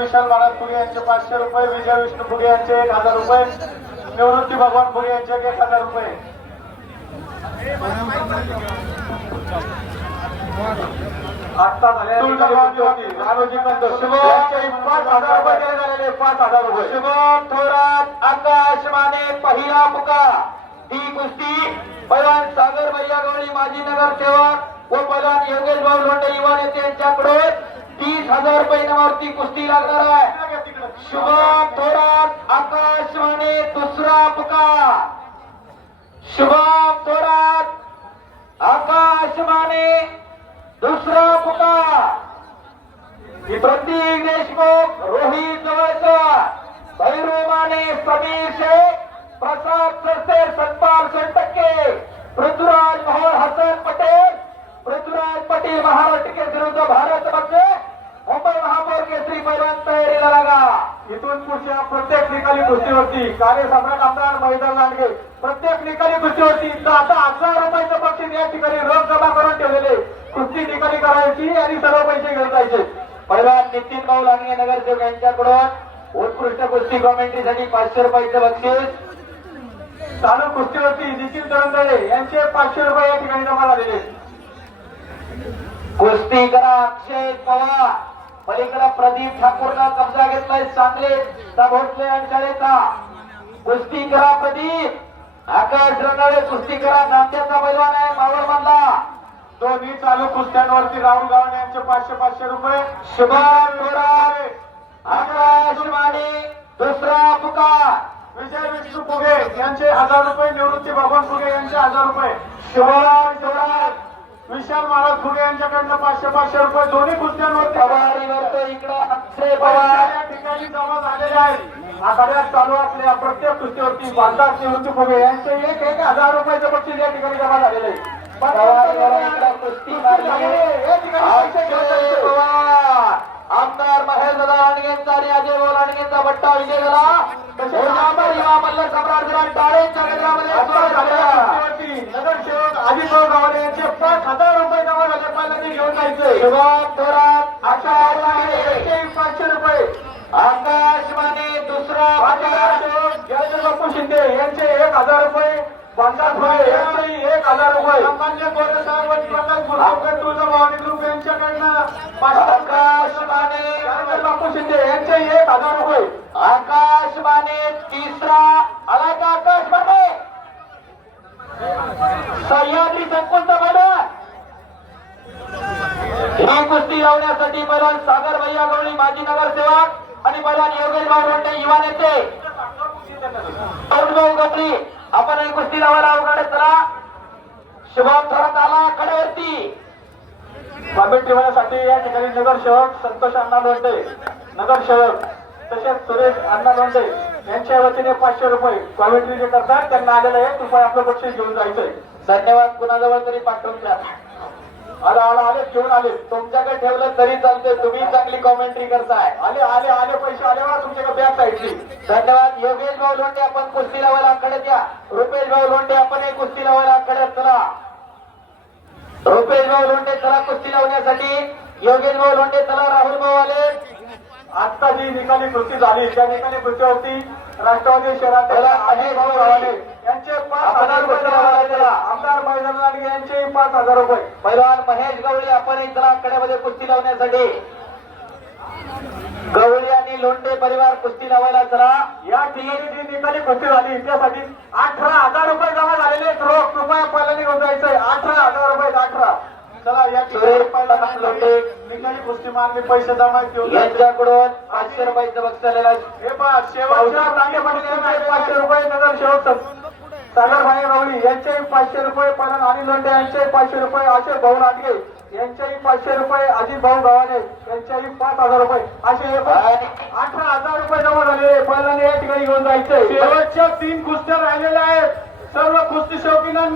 विशाल महाराज फुगे यांचे 500 रुपये, विजय विष्णू फुगे यांचे 1000 रुपये, निवृत्ती भगवान फुगे यांचे 1000 रुपये. आता रानोजी कंद यांचे 5000 रुपये दिले झालेले 5000 रुपये. शुभम थोरात आकाश माने पहिला मुका ही कुस्ती पैलवान सागर भैया गवळी माजी नगरसेवक व पैलवान योगेश भाऊ लोंढे युवा नेते यांच्याकडे 30,000 रुपये इनामावरती कुस्ती लागणार आहे. शुभम थोरात आकाश माने दुसरा पुकार. शुभम थोरात आकाश माने दुसरा पुकार. प्रतीक देशमुख, रोहित जवळकर, भैरू माने, समीर शेख, प्रसाद सरसे, सतपाल सोनटक्के, पृथ्वीराज मोहन, हसन पटेल, पृथ्वीराज पटेल महाराष्ट्र के विरुद्ध भारत मध्ये मुंबई महापौर केसरी पैलवान तयारीला लागा. इथून पुढच्या प्रत्येक निकाली कुस्तीवरती कार्यसम्राट आमदार महिला लांडगे प्रत्येक निकाली कुस्तीवरती 10,000 रुपयाचं बक्षीस या ठिकाणी रोख जमा करून ठेवलेले. कुस्ती निकाली करायची आणि सर्व पैसे घेऊन जायचे. पैलवान नितीन भाऊ लांडगे नगरसेवक यांच्याकडून उत्कृष्ट कुस्ती कॉमेंट्रीसाठी 500 रुपयाचं बक्षीस. चालू कुस्तीवरती निखिल तरंदळे यांचे 500 रुपये या ठिकाणी जमा झालेले. कुस्ती करा अक्षय पवार, पलीकडे प्रदीप ठाकूरला कब्जा घेतलाय सांगली भोसले आणि शाळेचा. कुस्ती करा प्रदीप. आकाश रंगाळे कुस्ती करा नांद्याचा पैलवान आहे मावळ मधला. दोन्ही चालू कुस्त्यांवरती राहुल गावणे यांचे 500 रुपये. शुभम थोरात आकाश माने दुसरा पुकार. विजय विष्णू फुगे यांचे 1000 रुपये, निवृत्ती भगवान फुगे यांचे 1000 रुपये. शुभम थोरात विशाल महाराज फुगे यांच्याकडनं 500 रुपये. दोन्ही कुस्त्यांवरती पवारीवर तो इकडं अक्षय पवार या ठिकाणी जमा झालेले आहेत. आखाड्यात चालू असलेल्या प्रत्येक कुस्तीवरती बांधार निवृत्ती फुगे यांचे 1,000 रुपयाचं बक्षीस या ठिकाणी जमा झालेले. पवारीवर इकडं कुस्ती मारली. अक्षय पवार, आमदार महेश दादा लांडगेंचा आणि अजय भाऊ लांडगेंचा बट्टा विजय झाला. मल्ल सम्राट टाळेच्या केंद्रामध्ये नगरसेवक अजितभाऊ गावडे यांचे 5,000 रुपये जमा झाले. पहिल्यांदा घेऊन जायचे. शुभम थोरात आकाश माने 500 रुपये. आकाश माने दुसरा नगरसेवक बापू शिंदे यांचे 1,000 रुपये. बांधार फुगे यांचे 1,000 रुपये. सामान्य गोरे साहेब तुळजाभवानी ग्रुप यांच्याकडनं आकाश माने बापू शिंदे यांचे 1,000 रुपये. आकाश माने तिसरा आला का आकाश माने सह्याद्री संकुलचा मैदान. ही कुस्ती लावण्यासाठी पैलवान सागर भैया गवळी माजी नगरसेवक आणि पैलवान योगेश भाऊ लोंढे युवा नेते भाऊ गवळी आपण ही कुस्ती लावायला अवघड चला. शुभम थोरात आला कडेवरती. कॉमेंट्री होण्यासाठी या ठिकाणी नगरसेवक संतोष अण्णा लोंढे, नगरसेवक तसेच सुरेश अण्णा लोंढे यांच्या वतीने 500 रुपये कॉमेंट्री जे करतात त्यांना आलेलं आहे. कृपया आपलं बक्षीस घेऊन जायचंय. धन्यवाद. कुणाजवळ तरी पाठवून द्या. आले घेऊन आले. तुमच्याकडे ठेवलं तरी चालते. तुम्ही चांगली कॉमेंट्री करताय. आले पैसे आले बघा तुमच्याकडे बॅग साईडची. धन्यवाद. योगेश भाऊ लोंढे आपण कुस्ती लावायला आकडे द्या. रुपेश भाऊ लोंढे आपण एक कुस्ती लावायला आकडे चला. रुपेश भाऊ लोंढे चला कुस्ती लावण्यासाठी. योगेश भाऊ लोंढे चला. राहुल भाऊ आले. आता जी निकाली कृती झाली त्या निकाली कृतीवरती राष्ट्रवादी शहरात अजय भाऊ गावाले यांचे 5,000 रुपये. आमदार महिला लांडगे यांचे 5,000 रुपये. पैलवान महेश गवळी आपण एक चला आकड्यामध्ये कुस्ती लावण्यासाठी. गवळी आणि लोंढे परिवार कुस्ती लावायला चला. या ठिकाणी जी निकाली कृती झाली त्यासाठी 18,000 रुपये जमा झालेले. रोख कृपया पहिल्यांदा घेऊन जायचंय. 18,000 रुपये. 18. चला या ठिकाणी लोंढे निकाली कुस्ती मारली. पैसे जमा घेऊन यांच्याकडून 500 रुपयाचं बक्षीस आलेलं आहे. हे पहा शेवटच्या तांगे पाटील यांचे 500 रुपये. नगरसेवक सागर भाई गवळी यांचे 500 रुपये. पैलवान आणि लोंढे यांचे 500 रुपये. अशोक भाऊ लांडगे यांचेही 500 रुपये. अजित भाऊ गावाने यांच्याही 5,000 रुपये. असे 18,000 रुपये जमा झाले. पहिल्यांदा या ठिकाणी घेऊन जायचे. शेवटच्या 3 कुस्त्या राहिलेल्या आहेत. सर्व कुस्ती शौकीनांनी